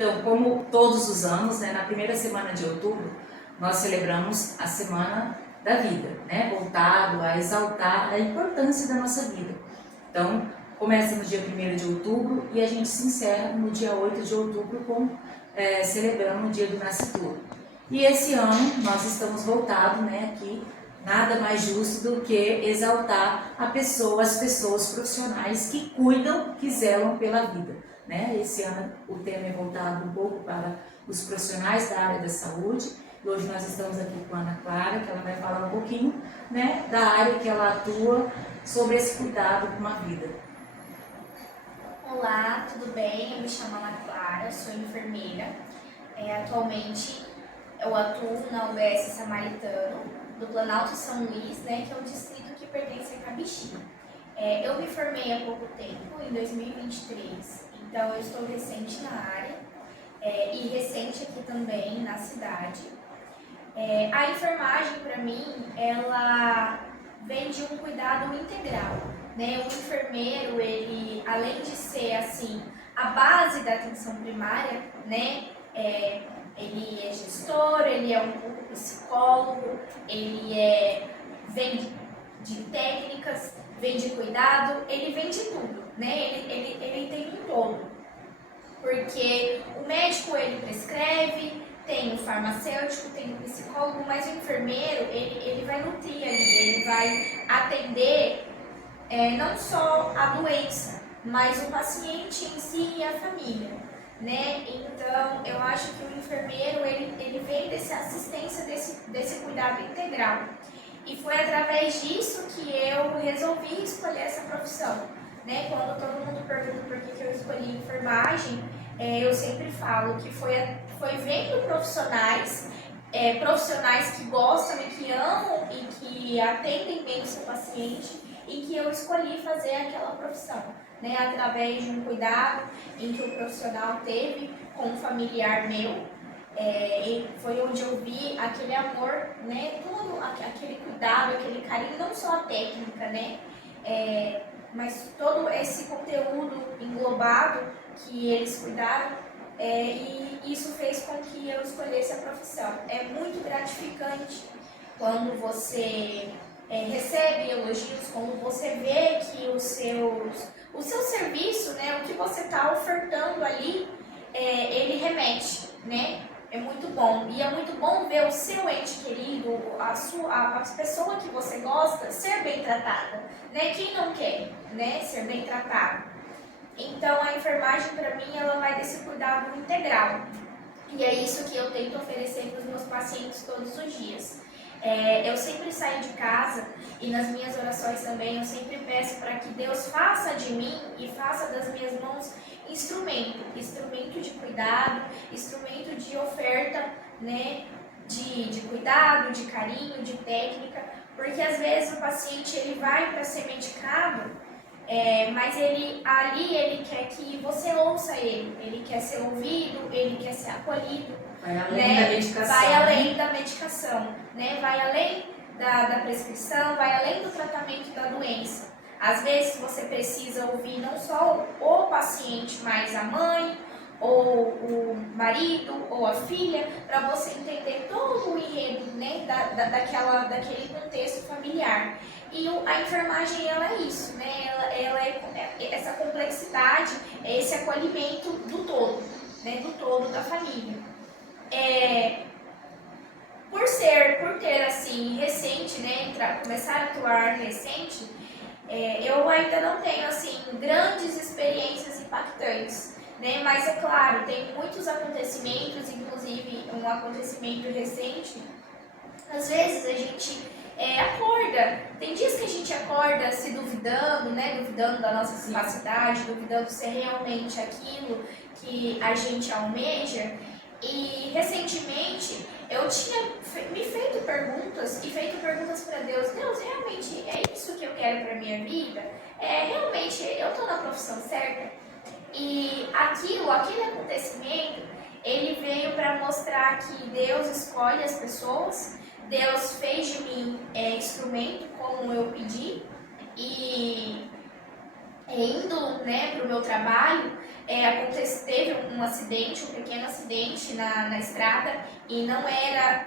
Então, como todos os anos, né, na primeira semana de outubro, nós celebramos a Semana da Vida, né, voltado a exaltar a importância da nossa vida. Então, começa no dia 1º de outubro e a gente se encerra no dia 8 de outubro celebrando o dia do nascituro. E esse ano nós estamos voltados, né, aqui, nada mais justo do que exaltar as pessoas profissionais que cuidam, que zelam pela vida, né? Esse ano o tema é voltado um pouco para os profissionais da área da saúde. E hoje nós estamos aqui com a Ana Clara, que ela vai falar um pouquinho, né, da área que ela atua sobre esse cuidado com a vida. Olá, tudo bem? Eu me chamo Ana Clara, sou enfermeira. Atualmente eu atuo na UBS Samaritano, do Planalto São Luís, né, que é um distrito que pertence a Cabixi. Eu me formei há pouco tempo, em 2023, então eu estou recente na área e recente aqui também na cidade. A enfermagem, para mim, ela vem de um cuidado integral, né? O enfermeiro, ele, além de ser assim a base da atenção primária, né? Ele é gestor, ele é um pouco psicólogo, ele vem de técnicas, vem de cuidado, ele vem de tudo, né? Ele tem um todo, porque o médico ele prescreve, tem o farmacêutico, tem o psicólogo, mas o enfermeiro ele vai nutrir ali, ele vai atender não só a doença, mas o paciente em si e a família, né? Então, eu acho que o enfermeiro, ele vem dessa assistência, desse cuidado integral. E foi através disso que eu resolvi escolher essa profissão, né? Quando todo mundo pergunta por que eu escolhi enfermagem, eu sempre falo que foi vendo profissionais que gostam e que amam e que atendem bem o seu paciente, e que eu escolhi fazer aquela profissão, né, através de um cuidado em que o profissional teve com um familiar meu, e foi onde eu vi aquele amor, né, todo aquele cuidado, aquele carinho, não só a técnica, né, mas todo esse conteúdo englobado que eles cuidaram, e isso fez com que eu escolhesse a profissão. É muito gratificante quando você recebe elogios, quando você vê que o seu serviço, né, o que você está ofertando ali, ele remete, né? É muito bom. E é muito bom ver o seu ente querido, a pessoa que você gosta, ser bem tratada, né? Quem não quer, né, ser bem tratado? Então, a enfermagem, para mim, ela vai desse cuidado integral. E é isso que eu tento oferecer para os meus pacientes todos os dias. Eu sempre saio de casa e nas minhas orações também eu sempre peço para que Deus faça de mim e faça das minhas mãos instrumento de cuidado, instrumento de oferta, né, de cuidado, de carinho, de técnica, porque às vezes o paciente ele vai para ser medicado, mas ele quer que você ouça ele quer ser ouvido, ele quer ser acolhido. Vai além da medicação. Vai além da medicação, né? Vai além da prescrição, vai além do tratamento da doença. Às vezes você precisa ouvir não só o paciente, mas a mãe, ou o marido, ou a filha, para você entender todo o enredo, né? daquele contexto familiar. E a enfermagem, ela é isso, né? Ela é essa complexidade, esse acolhimento do todo, né? Do todo da família. Por ter assim recente, né, começar a atuar recente, eu ainda não tenho assim grandes experiências impactantes, né, mas é claro, tem muitos acontecimentos, inclusive um acontecimento recente. Às vezes a gente acorda, tem dias que a gente acorda se duvidando, né, duvidando da nossa capacidade, duvidando se é realmente aquilo que a gente almeja. E recentemente eu tinha me feito perguntas para Deus. Deus, realmente é isso que eu quero para minha vida? Realmente eu estou na profissão certa? E aquele acontecimento, ele veio para mostrar que Deus escolhe as pessoas, Deus fez de mim instrumento como eu pedi, e indo, né, para o meu trabalho, teve um acidente, um pequeno acidente na estrada, e não era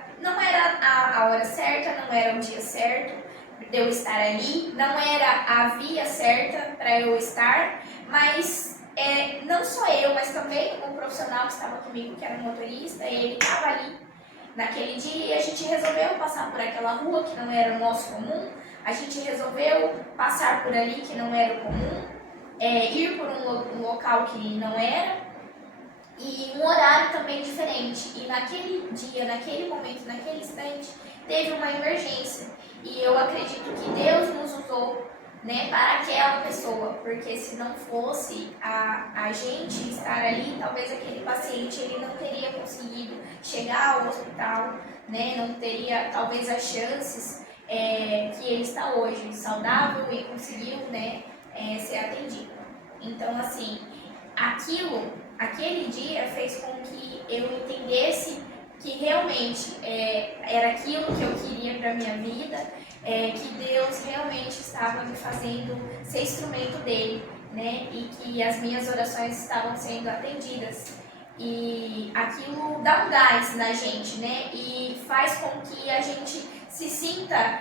a hora certa, não era o dia certo de eu estar ali, não era a via certa para eu estar, mas não só eu, mas também o profissional que estava comigo, que era um motorista, ele estava ali naquele dia e a gente resolveu passar por aquela rua que não era o nosso comum, a gente resolveu passar por ali que não era o comum, ir por um local que não era, e um horário também diferente. E naquele dia, naquele momento, naquele instante, teve uma emergência. E eu acredito que Deus nos usou, né, para aquela pessoa, porque se não fosse a gente estar ali, talvez aquele paciente ele não teria conseguido chegar ao hospital, né, não teria talvez as chances que ele está hoje, saudável e conseguiu, né, ser atendido. Então, assim, aquele dia fez com que eu entendesse que realmente era aquilo que eu queria para minha vida, que Deus realmente estava me fazendo ser instrumento dele, né? E que as minhas orações estavam sendo atendidas. E aquilo dá um gás na gente, né? E faz com que a gente se sinta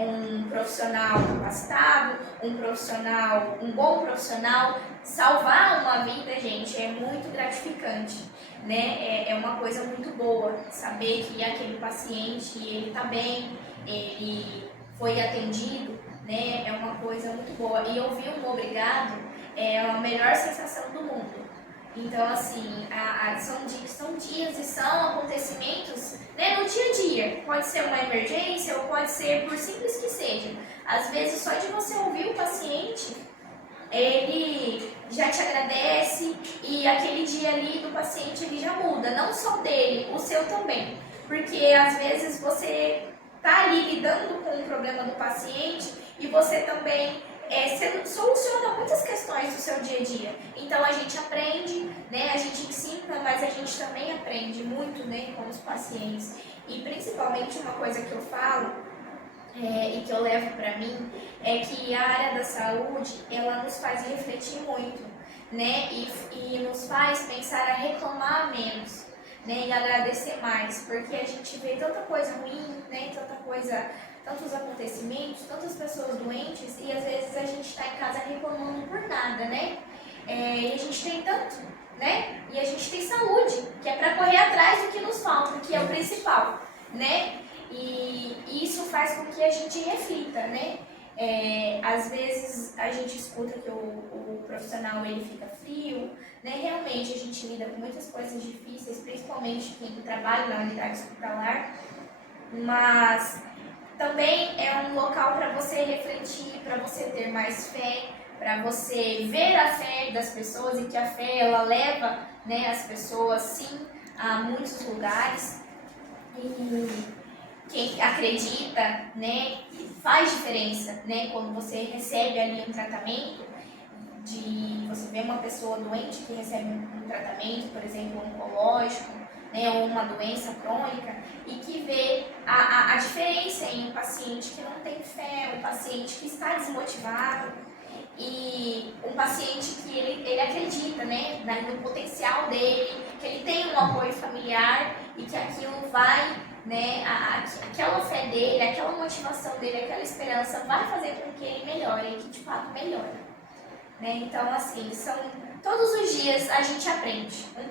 um profissional capacitado, um bom profissional. Salvar uma vida, gente, é muito gratificante, né? É uma coisa muito boa saber que aquele paciente, ele está bem, ele foi atendido, né? É uma coisa muito boa. E ouvir um obrigado é a melhor sensação do mundo. Então, assim, são dias e são acontecimentos, né, no dia a dia. Pode ser uma emergência ou pode ser por simples que seja. Às vezes, só de você ouvir o paciente, ele já te agradece e aquele dia ali do paciente ele já muda, não só dele, o seu também. Porque às vezes você está ali lidando com o problema do paciente e você também você soluciona muitas questões do seu dia a dia. Então a gente aprende, né? A gente ensina, mas a gente também aprende muito, né, com os pacientes. E principalmente uma coisa que eu falo e que eu levo para mim é que a área da saúde ela nos faz refletir muito, né? E nos faz pensar a reclamar menos, né? E agradecer mais, porque a gente vê tanta coisa ruim, né? Tantos acontecimentos, tantas pessoas doentes e às vezes a gente está em casa reclamando por nada, né? E a gente tem tanto, né? E a gente tem saúde, que é para correr atrás do que nos falta, que é o principal, né? E isso faz com que a gente reflita, né? Às vezes a gente escuta que o profissional ele fica frio, né? Realmente a gente lida com muitas coisas difíceis, principalmente quem trabalha na unidade hospitalar, mas também é um local para você refletir, para você ter mais fé, para você ver a fé das pessoas e que a fé ela leva, né, as pessoas sim a muitos lugares. E quem acredita, né, faz diferença, né, quando você recebe ali um tratamento, você vê uma pessoa doente que recebe um tratamento, por exemplo, oncológico, né, ou uma doença crônica, e que vê a diferença em um paciente que não tem fé, um paciente que está desmotivado, e um paciente que ele acredita, né, no potencial dele, que ele tem um apoio familiar e que aquilo vai, né, aquela fé dele, aquela motivação dele, aquela esperança vai fazer com que ele melhore e que de fato melhore. Né? Então, assim, todos os dias a gente aprende um